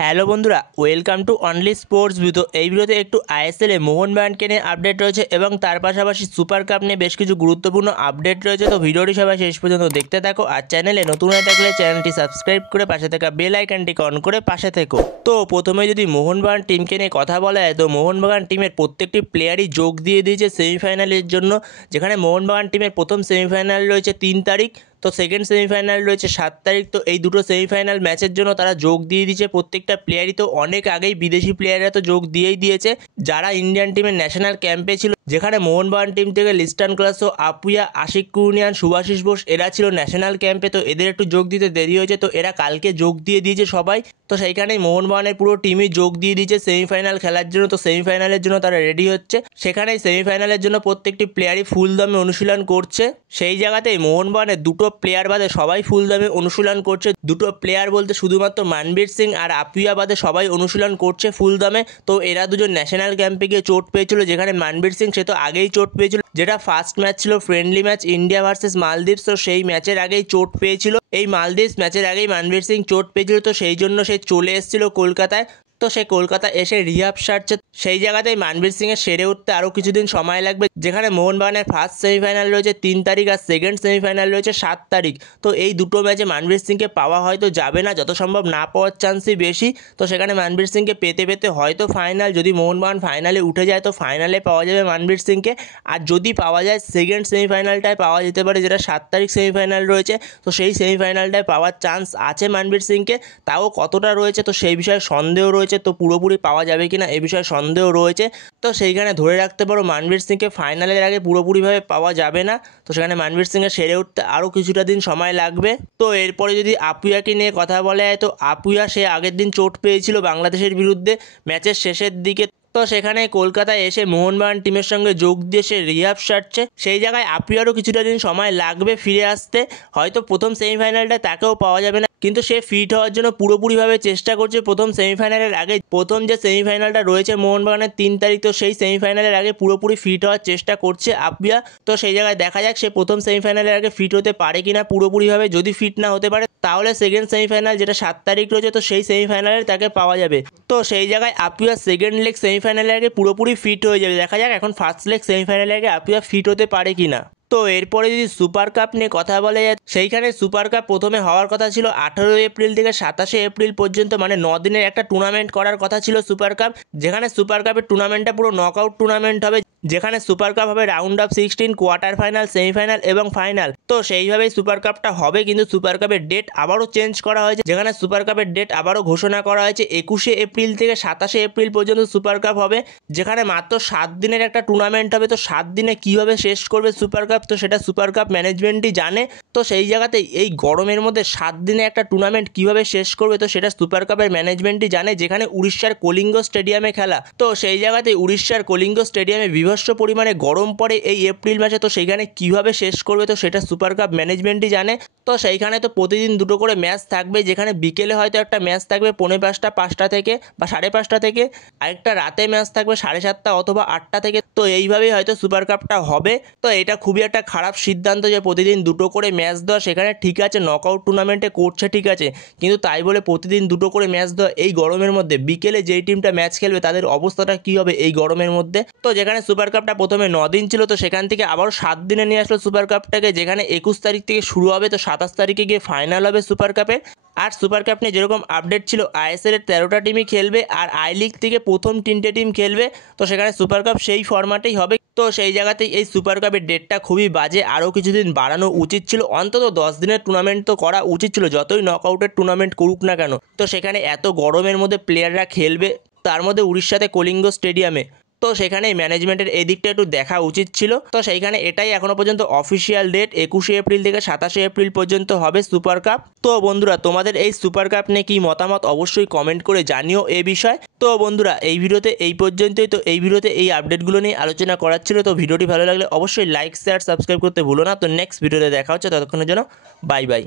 Hello বন্ধুরা, welcome to only sports view. তো এই ভিডিওতে একটু আইএসএল এ মোহনবাগানকে নিয়ে আপডেট রয়েছে এবং তার পাশাপাশি সুপার কাপ নিয়ে বেশ কিছু গুরুত্বপূর্ণ আপডেট রয়েছে। তো ভিডিওটি সবাই শেষ পর্যন্ত দেখতে থাকো, আর চ্যানেলে নতুন হয়ে থাকলে চ্যানেলটি সাবস্ক্রাইব করে পাশে থাকা বেল আইকনটিকে অন করে পাশে থেকো। তো প্রথমে যদি মোহনবাগান টিমকে নিয়ে কথা বলা হয়, তো মোহনবাগান টিমের প্রত্যেকটি প্লেয়ারই যোগ দিয়ে দিয়েছে সেমিফাইনালের জন্য। যেখানে মোহনবাগান টিমের প্রথম সেমিফাইনাল রয়েছে 3 তারিখ, তো সেকেন্ড সেমিফাইনাল রয়েছে 7 তারিখ। তো এই দুটো সেমিফাইনাল ম্যাচের জন্য তারা যোগ দিয়ে দিয়েছে প্রত্যেকটা প্লেয়ারই। তো অনেক আগেই বিদেশি প্লেয়াররা তো যোগ দিয়েই দিয়েছে যারা ইন্ডিয়ান টিমের ন্যাশনাল ক্যাম্পে ছিল। যেখানে মোহনবাগান টিম থেকে লিস্টান ক্লাসো, আপুয়া, আশিক কুরনিয়ান, শুভাশিস বোস এরা ছিল ন্যাশনাল ক্যাম্পে। তো এদের একটু যোগ দিতে দেরি হয়েছে, তো এরা কালকে যোগ দিয়ে দিয়েছে সবাই। তো সেইখানেই মোহনবাগানের পুরো টিমই যোগ দিয়ে দিয়েছে সেমিফাইনাল খেলার জন্য। তো সেমিফাইনালের জন্য তারা রেডি হচ্ছে। সেখানেই সেমিফাইনালের জন্য প্রত্যেকটি প্লেয়ারই ফুল দমে অনুশীলন করছে। সেই জায়গাতেই মোহনবাগানের দুটো প্লেয়ার বাদে সবাই ফুল দমে অনুশীলন করছে। দুটো প্লেয়ার বলতে শুধুমাত্র মানবীর সিং আর আপুয়া বাদে সবাই অনুশীলন করছে ফুল দমে। তো এরা দুজন ন্যাশনাল ক্যাম্পে গিয়ে চোট পেয়েছিল, যেখানে মানবীর সিং সে তো আগেই চোট পেয়েছিল, যেটা ফার্স্ট ম্যাচ ছিল ফ্রেন্ডলি ম্যাচ ইন্ডিয়া ভার্সেস মালদ্বীপ। তো সেই ম্যাচের আগেই চোট পেয়েছিল, এই মালদ্বীপ ম্যাচের আগেই মানবীর সিং চোট পেয়েছিল। তো সেই জন্য সে চলে এসেছিল কলকাতায়। তো সে কলকাতা এসে রিহাব সারছে। সেই জায়গাতেই মানবীর সিংয়ের সেরে উঠতে আরও কিছুদিন সময় লাগবে। যেখানে মোহনবাগানের ফার্স্ট সেমিফাইনাল রয়েছে 3 তারিখ আর সেকেন্ড সেমিফাইনাল রয়েছে 7 তারিখ। তো এই দুটো ম্যাচে মানবীর সিংকে পাওয়া হয়তো যাবে না, যত সম্ভব না পাওয়ার চান্সই বেশি। তো সেখানে মানবীর সিংকে পেতে পেতে হয়তো ফাইনাল, যদি মোহনবাগান ফাইনালে উঠে যায় তো ফাইনালে পাওয়া যাবে মানবীর সিংকে। আর যদি পাওয়া যায় সেকেন্ড সেমিফাইনালটায় পাওয়া যেতে পারে, যেটা 7 তারিখ সেমিফাইনাল রয়েছে। তো সেই সেমিফাইনালটায় পাওয়ার চান্স আছে মানবীর সিংকে, তাও কতটা রয়েছে তো সেই বিষয়ে সন্দেহ রয়েছে। তো পুরোপুরি পাওয়া যাবে কিনা এ বিষয়ে সন্দেহ রয়েছে। তো সেইখানে ধরে রাখতে পারো মানবীর সিংকে ফাইনালের আগে পুরোপুরিভাবে পাওয়া যাবে না। তো সেখানে মানবীর সিংয়ের সেরে উঠতে আরও কিছুটা দিন সময় লাগবে। তো এরপরে যদি আপুয়াকে নিয়ে কথা বলা হয়, তো আপুয়া সে আগের দিন চোট পেয়েছিল বাংলাদেশের বিরুদ্ধে ম্যাচের শেষের দিকে। তো সেখানে কলকাতায় এসে মোহনবাগান টিমের সঙ্গে যোগ দিয়ে সে রিহাব সারছে। সেই জায়গায় আপুয়ারও কিছুটা দিন সময় লাগবে ফিরে আসতে। হয়তো প্রথম সেমিফাইনালটা তাকেও পাওয়া যাবে না, কিন্তু সে ফিট হওয়ার জন্য পুরোপুরিভাবে চেষ্টা করছে প্রথম সেমিফাইনালের আগে। প্রথম যে সেমিফাইনালটা রয়েছে মোহনবাগানের 3 তারিখ, তো সেই সেমিফাইনালের আগে পুরোপুরি ফিট হওয়ার চেষ্টা করছে আপুয়া। তো সেই জায়গায় দেখা যাক সে প্রথম সেমিফাইনালের আগে ফিট হতে পারে কিনা পুরোপুরিভাবে। যদি ফিট না হতে পারে তাহলে সেকেন্ড সেমিফাইনাল যেটা 7 তারিখ রয়েছে, তো সেই সেমিফাইনালে তাকে পাওয়া যাবে। তো সেই জায়গায় আপুয়া সেকেন্ড লেগ সেমিফাইনালের আগে পুরোপুরি ফিট হয়ে যাবে। দেখা যাক এখন ফার্স্ট লেগ সেমিফাইনালের আগে আপুয়া ফিট হতে পারে কিনা। তো এরপরে যদি সুপার কাপ নিয়ে কথা বলা যায়, সেইখানে সুপার কাপ প্রথমে হওয়ার কথা ছিল 18 এপ্রিল থেকে 27 এপ্রিল পর্যন্ত, মানে 9 দিনের একটা টুর্নামেন্ট করার কথা ছিল সুপার কাপ। যেখানে সুপার কাপের টুর্নামেন্টটা পুরো নকআউট টুর্নামেন্ট হবে। যেখানে সুপার কাপ হবে round of 16, quarter final, semifinal এবং ফাইনাল। তো সেইভাবেই সুপার কাপটা হবে, কিন্তু সুপার কাপের ডেট আবারও চেঞ্জ করা হয়েছে। যেখানে সুপার কাপের ডেট আবারও ঘোষণা করা হয়েছে 21 এপ্রিল থেকে 27 এপ্রিল পর্যন্ত সুপার কাপ হবে। যেখানে মাত্র 7 দিনের একটা টুর্নামেন্ট হবে। তো 7 দিনে কীভাবে শেষ করবে সুপার কাপ, তো সেটা সুপার কাপ ম্যানেজমেন্টই জানে। তো সেই জায়গাতে এই গরমের মধ্যে 7 দিনে একটা টুর্নামেন্ট কীভাবে শেষ করবে, তো সেটা সুপার কাপের ম্যানেজমেন্টই জানে। যেখানে উড়িষ্যার কলিঙ্গ স্টেডিয়ামে খেলা, তো সেই জায়গাতে উড়িষ্যার কলিঙ্গ স্টেডিয়ামে বিভৎস পরিমাণে গরম পড়ে এই এপ্রিল মাসে। তো সেইখানে কীভাবে শেষ করবে, তো সেটা সুপার কাপ ম্যানেজমেন্টই জানে। তো সেইখানে তো প্রতিদিন দুটো করে ম্যাচ থাকবে। যেখানে বিকেলে হয়তো একটা ম্যাচ থাকবে 4:45, 5টা থেকে বা 5:30 থেকে, আরেকটা রাতে ম্যাচ থাকবে 7:30 অথবা 8টা থেকে। তো এইভাবেই হয়তো সুপার কাপটা হবে। তো এটা খুবই একটা খারাপ সিদ্ধান্ত যে প্রতিদিন দুটো করে ম্যাচ দেওয়া। সেখানে ঠিক আছে নকআউট টুর্নামেন্টে করছে ঠিক আছে, কিন্তু তাই বলে প্রতিদিন দুটো করে ম্যাচ দেওয়া এই গরমের মধ্যে, বিকেলে যেই টিমটা ম্যাচ খেলবে তাদের অবস্থাটা কী হবে এই গরমের মধ্যে। তো যেখানে সুপার কাপটা প্রথমে 9 দিন ছিল, তো সেখান থেকে আবারও 7 দিনে নিয়ে আসলো সুপার কাপটাকে। যেখানে 21 তারিখ থেকে শুরু হবে, তো 27 তারিখে গিয়ে ফাইনাল হবে সুপার কাপের। আর সুপার কাপ নিয়ে যেরকম আপডেট ছিল, আইএসএলের 13টা টিমই খেলবে আর আই লিগ থেকে প্রথম 3টে টিম খেলবে। তো সেখানে সুপার কাপ সেই ফরম্যাটেই হবে। তো সেই জায়গাতেই এই সুপার কাপের ডেটটা খুবই বাজে, আরও কিছুদিন বাড়ানো উচিত ছিল। অন্তত 10 দিনের টুর্নামেন্ট তো করা উচিত ছিল, যতই নকআউটের টুর্নামেন্ট করুক না কেন। তো সেখানে এত গরমের মধ্যে প্লেয়াররা খেলবে, তার মধ্যে উড়িষ্যাতে কলিঙ্গ স্টেডিয়ামে। তো সেখানে ম্যানেজমেন্টের এই দিকটা একটু দেখা উচিত ছিল। তো সেইখানে এটাই এখনও পর্যন্ত অফিসিয়াল ডেট, 21 এপ্রিল থেকে 27 এপ্রিল পর্যন্ত হবে সুপার কাপ। তো বন্ধুরা, তোমাদের এই সুপার কাপ নিয়ে কী মতামত অবশ্যই কমেন্ট করে জানিও এ বিষয়। তো বন্ধুরা, এই ভিডিওতে এই পর্যন্তই। তো এই ভিডিওতে এই আপডেটগুলো নিয়ে আলোচনা করার ছিল। তো ভিডিওটি ভালো লাগলে অবশ্যই লাইক, শেয়ার, সাবস্ক্রাইব করতে ভুলো না। তো নেক্সট ভিডিওতে দেখা হচ্ছে, ততক্ষণের জন্য বাই বাই।